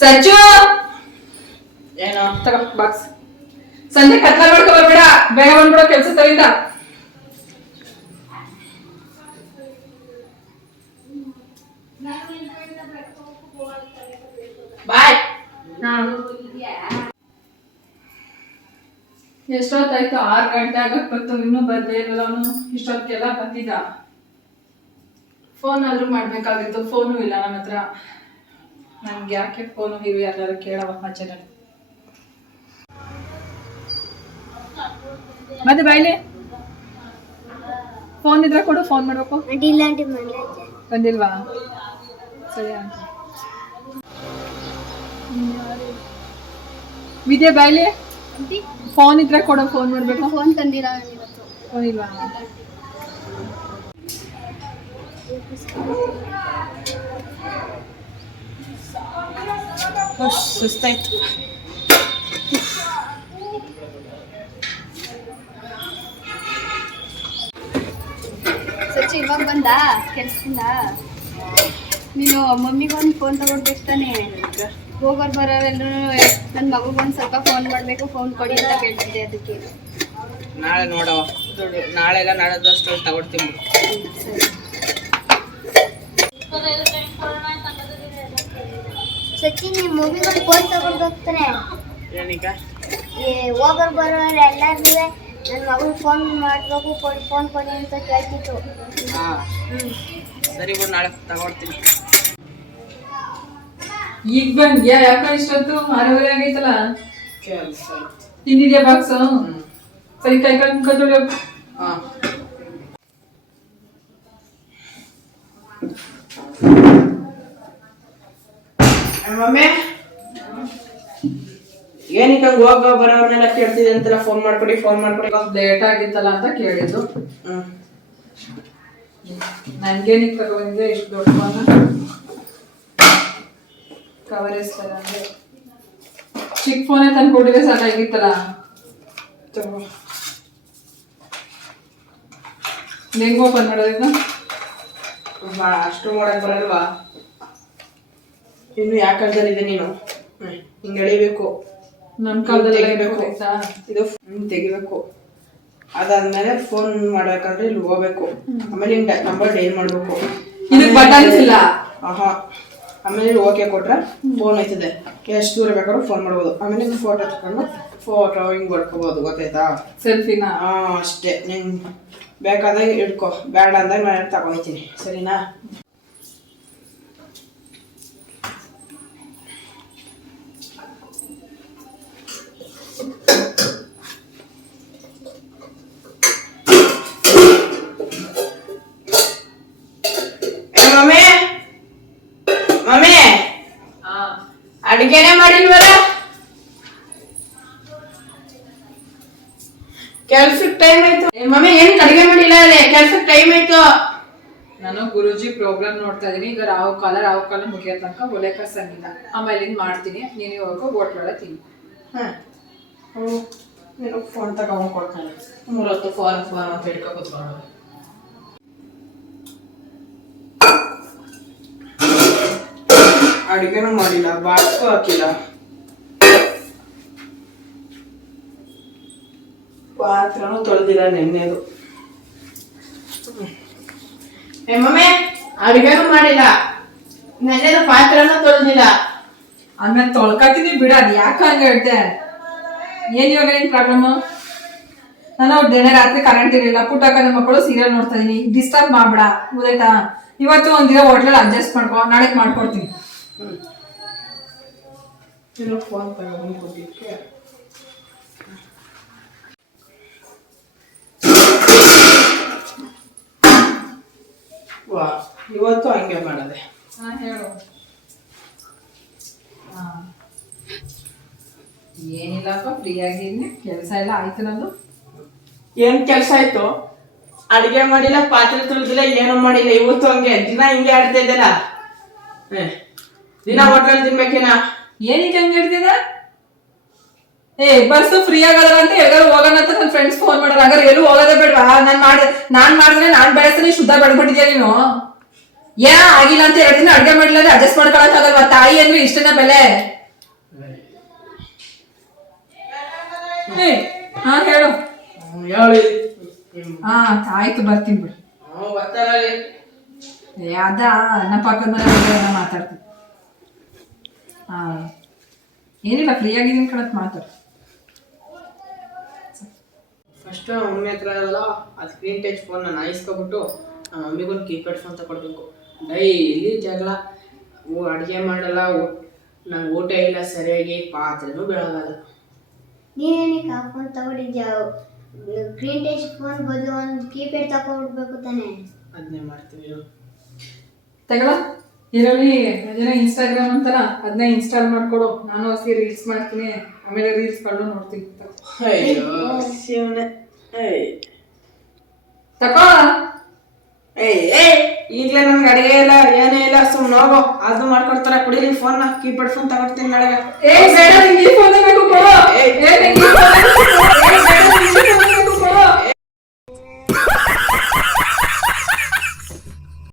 ಸಚ್ಚು ಏನೋ ಬಾಕ್ಸ್ ಸಂಜೆ ಕತ್ಲ ಮಾಡ್ಕೊ ಬರ್ಬೇಡ. ಬೇಗ ಬಂದ್ಬಿಡೋ ಕೆಲ್ಸ ತರಿಂದ ಬಾಯ್ ಎಷ್ಟೊತ್ತಾಯ್ತು? ಆರ್ ಗಂಟೆ ಆಗಕ್ ಬಂತು. ಇನ್ನೂ ಬರ್ದೇ ಇರಲ್ಲ ಅವನು? ಇಷ್ಟೊತ್ತಿಗೆಲ್ಲ ಬಂದಿದ್ದ? ಫೋನ್ ಆದ್ರೂ ಮಾಡ್ಬೇಕಾಗಿತ್ತು. ಫೋನು ಇಲ್ಲ ನನ್ನ ಹತ್ರ. ನನ್ಗೆ ಯಾಕೆ ಫೋನ್ ಇರು ಯಾರು ಕೇಳವ ಆಚೆನಲ್ಲಿ ಮತ್ತೆ ಬಾಯ್ಲಿ? ಫೋನ್ ಇದ್ರೆ ಕೊಡು ಫೋನ್ ಮಾಡ್ಬೇಕು. ಬಂದಿಲ್ವಾ ಸರಿ ವಿದ್ಯೆ ಬಾಯ್ಲಿ? ಫೋನ್ ಇದ್ರೆ ಕೊಡು ಫೋನ್ ಮಾಡ್ಬೇಕು. ಫೋನ್ ತಂದಿರಾ ಫೋನ್ ಇಲ್ವಾ ಉಫ್, ಸುಸ್ತಾಯ್ತು ಸಚ್ಚಿ ಇವಾಗ ಬಂದ? ಕೆಲ್ಸದಿಂದ ನೀನು ಮಮ್ಮಿಗೊಂದು ಫೋನ್ ತಗೊಡ್ಬೇಕು ತಾನೇ. ಹೋಗೋರು ಬರೋರೆಲ್ಲರೂ ನನ್ನ ಮಗುಗೊಂದು ಸ್ವಲ್ಪ ಫೋನ್ ಮಾಡಬೇಕು ಫೋನ್ ಕೊಡಿ ಅಂತ ಕೇಳ್ತಿದ್ದೆ ಅದಕ್ಕೆ. ನಾಳೆ ನೋಡವ ದುಡ್ಡು ನಾಳೆ ಎಲ್ಲ ನಾಡದಷ್ಟು ತಗೊಡ್ತೀನಿ ಬಿಡು. ನಿಮ್ಮ ನೀವು ಮಮ್ಮಿಗೊಂದು ಫೋನ್ ತಗೊಂಡು ಏನೀಗ? ಹೋಗೋರು ಬರೋರು ಎಲ್ಲರಿಗೂ ನನ್ನ ಮಗಳು ಫೋನ್ ಮಾಡಬೇಕು ಕೊಡಿ ಫೋನ್ ಕೊಡಿ ಅಂತ ಕೇಳ್ತಿತ್ತು. ಹಾ. ಸರಿ ಬಿಡು ನಾಳೆ ತಗೊಳ್ತೀನಿ. ಈಗ ಬಂದ್ಯಾ ಯಾಕ ಇಷ್ಟೊತ್ತು ಹೋಗಿ ಆಗೈತಲ್ಲ? ಕೆಲಸ. ತಿಂದಿದ್ಯಾ ಬಾಕ್ಸ್ ಹ್ಮ್. ಸರಿ ಕೈ ಕಾಲು ಮುಖ ಹಾ. ಮಮ್ಮಿ ಏನಕ್ಕೆ ಹಂಗ ಹೋಗ ಬರೋರ್ನೆಲ್ಲ ಕೇಳ್ತಿದ್ದೆ ಅಂತೆಲ್ಲ ಫೋನ್ ಮಾಡ್ಕೊಡಿ ಫೋನ್ ಮಾಡ್ಕೊಡಿ. ಲೇಟ್ ಆಗಿತ್ತಲ್ಲ ಅಂತ ಕೇಳಿದ್ದು. ಹ್ಮ್ ನನ್ಗೇನಿಕ್ ತಗೊಂಡಿದ್ದೆ ಇಷ್ಟು ದೊಡ್ಡ ಫೋನ್ ಕವರೇಜ್ ಸರ್ ಅಂದ್ರೆ. ಚಿಕ್ಕ ಫೋನೇ ತಂದು ಕೊಟ್ಟಿದ್ರೆ ಸಾಕಾಗಿತ್ತಲ್ಲ. ಹೆಂಗ್ ಓಪನ್ ಮಾಡೋದಿದ್ದು ಬಾ, ಅಷ್ಟು ಮಾಡಕ್ ಬರಲ್ವಾ? ಇನ್ನು ಯಾಕಂದ್ರೆ ಇದೆ ನೀನು? ಹಿಂಗೆ ಎಳಿಬೇಕು. ನಮ್ಮ ಕಾಲದಲ್ಲಿ ತೆಗಿಬೇಕು. ಇದು ಹಿಂಗ್ ತೆಗಿಬೇಕು. ಅದಾದ್ಮೇಲೆ ಫೋನ್ ಮಾಡ್ಬೇಕಂದ್ರೆ ಇಲ್ಲಿ ಹೋಗ್ಬೇಕು. ಆಮೇಲೆ ಹಿಂಗೆ ನಂಬರ್ ಡೈಲ್ ಮಾಡ್ಬೇಕು. ಇದಕ್ಕೆ ಬಟನ್ಸ್ ಇಲ್ಲ? ಆಹಾ. ಆಮೇಲೆ ಇಲ್ಲಿ ಓಕೆ ಕೊಟ್ರೆ ಫೋನ್ ಆಯ್ತದೆ ಎಷ್ಟು ದೂರ ಬೇಕಾದ್ರೂ ಫೋನ್ ಮಾಡ್ಬೋದು. ಆಮೇಲೆ ಫೋಟೋ ತಗೊಂಡು ಫೋಟೋ ಹಿಂಗ್ ಬರ್ಕೋಬಹುದು ಗೊತ್ತಾಯ್ತಾ? ಸೆಲ್ಫಿನ ಹಾಂ ಅಷ್ಟೇ. ನಿಂಗ್ ಬೇಕಾದಾಗ ಇಡ್ಕೊ ಬೇಡ ಅಂದಾಗ ನಾನು ತಗೊಂಡಿದ್ದೀನಿ ಸರಿನಾ? ಅಡಿಗೆನೆ ಮಾಡಿಲ್ವಲ್ಲ? ಕೆಲ್ಸಕ್ ಟೈಮ್ ಆಯ್ತು. ಮಮ್ಮಿ ಏನ್ ಅಡುಗೆ ಮಾಡಿಲ್ಲ ಅಲ್ಲೇ ಕೆಲ್ಸಕ್ ಟೈಮ್ ಆಯ್ತು. ನಾನು ಗುರುಜಿ ಪ್ರೋಗ್ರಾಮ್ ನೋಡ್ತಾ ಇದೀನಿ ಈಗ ರಾವ್ ಕಾಲ ರಾವ್ ಕಾಲ ಮುಗಿಯೋ ತನಕ ಒಲೆ ಕಸಂಗಿಲ್ಲ ಆಮೇಲೆ ಇನ್ ಮಾಡ್ತೀನಿ. ನೀನು ಇವಾಗ ಓಟ್ ತಿನ್ನಿ. ಹಾ. ನೀನು ಫೋನ್ ತಗೊಂಡ್ ಕೊಡ್ತಾನೆ. ಮೂರೊತ್ತು ಫೋನ್ ಫೋನ್ ಅಂತ ಹಿಡ್ಕೊ ಕೂತ್ಕೊಂಡು ಅಡಿಗೆನೂ ಮಾಡಿಲ್ಲ, ಬಾಕ್ಸು ಹಾಕಿಲ್ಲ. ಪಾತ್ರನೂ ತೊಳೆದಿಲ್ಲ ನೆನ್ನೆದು. ಹೆಮ್ಮೆ ಅಡುಗೆನೂ ಮಾಡಿಲ್ಲ. ನೆನ್ನೆದು ಪಾತ್ರನೂ ತೊಳೆದಿಲ್ಲ. ಆಮೇಲೆ ತೊಳ್ಕೊತೀನಿ ಬಿಡ, ಅದು ಯಾಕೆ ಹಂಗೆ ಹೇಳ್ತೆ ಏನ್ ಇವಾಗ ಏನ್ ಪ್ರಾಬ್ಲಮ್ ನಾನು ದಿನ ರಾತ್ರಿ ಕರೆಂಟ್ ಇರಲಿಲ್ಲ, ಪುಟ್ಟ ನನ್ನ ಮಕ್ಕಳು ಸೀರಿಯಲ್ ನೋಡ್ತಾ ಇದೀನಿ ಡಿಸ್ಟರ್ಬ್ ಮಾಡ್ಬೇಡ ಗೊತ್ತಾಯ್ತಾ ಇವತ್ತು ಒಂದಿನ ಹೋಟ್ಲಲ್ಲಿ ಅಡ್ಜಸ್ಟ್ ಮಾಡ್ಕೊ ನಾಳೆ ಮಾಡ್ಕೊಡ್ತೀನಿ. ನೀನು ಫೋನ್ ತಗೊಂಡು ಕೊಟ್ಟಿಕ್ಕೆ ವಾ ಇವತ್ತು ಹಂಗೆ ಮಾಡದೆ ಹಾ, ಹೇಳು ಹಾ. ಏನಿಲ್ಲಪ್ಪ ಕೆಲಸ ಎಲ್ಲ ಆಯ್ತು ನಂದು ಏನ್ ಕೆಲಸ ಆಯ್ತು ಅಡಿಗೆ ಮಾಡಿಲ್ಲ ಪಾತ್ರೆ ತುಳಿದಿಲ್ಲ ಏನು ಮಾಡಿಲ್ಲ ಇವತ್ತು ಹಂಗೆ ದಿನ ಹಿಂಗೆ ಆಡ್ತಾ ಇದ್ದಲ್ಲ ದಿನ ಹೋಟ್ಲಲ್ಲಿ ತಿನ್ಬೇಕೇನ? ಏನಕ್ಕೆ ಹಂಗೆ ಹಿಡ್ದಿದ? ಏ ಬಸ್ ಫ್ರೀ ಆಗಲ್ಲ ಅಂತ ಎಲ್ಲರೂ ಹೋಗೋಣ ಅಂತ ನನ್ನ ಫ್ರೆಂಡ್ಸ್ ಫೋನ್ ಮಾಡೋರು. ಹಂಗಾರೆ ಎಲ್ಲೂ ಹೋಗೋದೇ ಬೇಡ ನಾನು ಮಾಡಿ ನಾನ್ ಮಾಡಿದ್ರೆ ನಾನ್ ಬೆಳೆಸ್ತೀನಿ ಶುದ್ಧ ಬೆಳ್ಬಿಟ್ಟಿದ್ಯಾ ನೀನು? ಯಾ ಆಗಿಲ್ಲ ಅಂತ ಹೇಳ್ತೀನಿ ದಿನ ಅಡ್ಗೆ ಮಾಡಿಲ್ಲ ಅಡ್ಜಸ್ಟ್ ಮಾಡ್ಕೊಳಕ್ಕಾಗಲ್ವಾ? ತಾಯಿ ಅಂದ್ರೆ ಇಷ್ಟನ ಬೆಲೆ? ಏ, ಹಾ ಹೇಳು. ಹೇಳಿ. ಹಾ ಆಯ್ತು ಬರ್ತೀನಿ ಬಿಡು. ಏ, ಅದ ನಮ್ಮ ಪಕ್ಕದ ಮನೆ ಮಾತಾಡ್ತೀನಿ. ಹಾ ಏನಿಲ್ಲ ಫ್ರೀ ಆಗಿದ್ದೀನಿ ಕಣತ್ ಮಾತಾಡು ಫಸ್ಟ್ ಮಮ್ಮಿ ಹತ್ರ ಇರಲ್ಲ ಆ ಸ್ಕ್ರೀನ್ ಟಚ್ ಫೋನ್ ನಾನು ಆಯಿಸ್ಕೊಬಿಟ್ಟು ನಮ್ಮ ಮಮ್ಮಿಗೊಂದು ಕೀಪ್ಯಾಡ್ ಫೋನ್ ತಗೊಡ್ಬೇಕು ಡೈಲಿ ಜಗಳ? ಓ ಅಡುಗೆ ಮಾಡಲ್ಲ ನಂಗೆ ಊಟ ಇಲ್ಲ ಸರಿಯಾಗಿ ಪಾತ್ರೆನೂ ಬೆಳಗಲ್ಲ ನೀನೇನೇ ಆ ಫೋನ್ ತಗೊಂಡಿದ್ಯಾ? ಸ್ಕ್ರೀನ್ ಟಚ್ ಫೋನ್ ಬದಲು ಒಂದು ಕೀಪ್ಯಾಡ್ ತಗೊಂಡ್ಬಿಡ್ಬೇಕು ತಾನೆ? ಅದನ್ನೇ ಮಾಡ್ತೀವಿ. ಇರು. ಇದರಲ್ಲಿ ಜನ ಇನ್ಸ್ಟಾಗ್ರಾಮ್ ಅಂತಲ್ಲ ಅದನ್ನ ಇನ್ಸ್ಟಾಲ್ ಮಾಡ್ಕೊಡು. ನಾನು ಅಸಿ ರೀಲ್ಸ್ ಮಾಡ್ತೀನಿ ಆಮೇಲೆ ರೀಲ್ಸ್ ಕಂಡು ನೋಡ್ತೀನಿ ಅಯ್ಯೋ. ಶಿವನೇ. ಏಯ್. ತಕೋ. ಈಗಲೇ ನನ್ಗೆ ಅಡಿಗೆ ಇಲ್ಲ ಏನೇ ಇಲ್ಲ ಸುಮ್ಮನೆ ಹೋಗೋ. ಅದು ಮಾಡ್ಕೊಡ್ತಾರ ಕುಡಿಲಿ ಫೋನ್ ಕೀಪ್ಯಾಡ್ ಫೋನ್ ತಗೊಡ್ತೀನಿ ನಾಳೆ ಏ ಬೇಡ ನಿಂಗೆ ಈ ಫೋನ್ ಬೇಕು ಕೊಡು. ಏ ನಿಂಗೆ